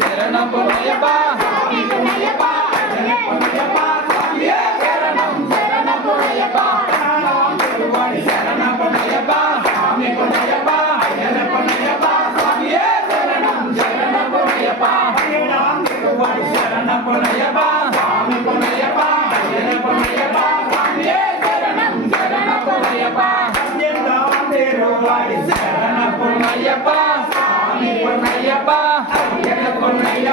சரணம் பொன்னையப்பா சாமி பொன்னையப்பா ஐயன பொன்னையப்பா சுவாமியே சரணம் சரணம் பொன்னையப்பா அடைதான் திருவாய் சரணம் பொன்னையப்பா சாமி பொன்னையப்பா ஐயன பொன்னையப்பா சுவாமியே சரணம் சரணம் பொன்னையப்பா அடைதான் திருவாய் சரணம் பொன்னையப்பா சாமி பொன்னையப்பா ஐயன பொன்னையப்பா சுவாமியே சரணம் சரணம் பொன்னையப்பா சத்யந்தான் திருவாய் சரணம் பொன்னையப்பா சாமி பொன்னையப்பா Thank you.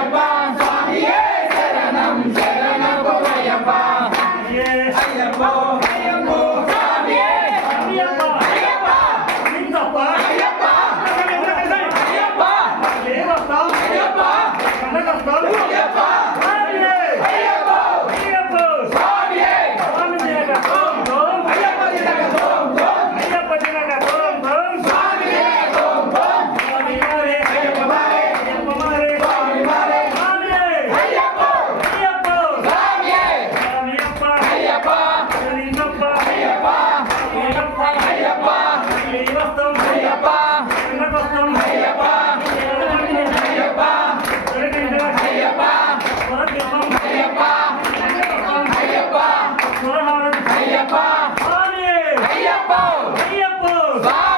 拜。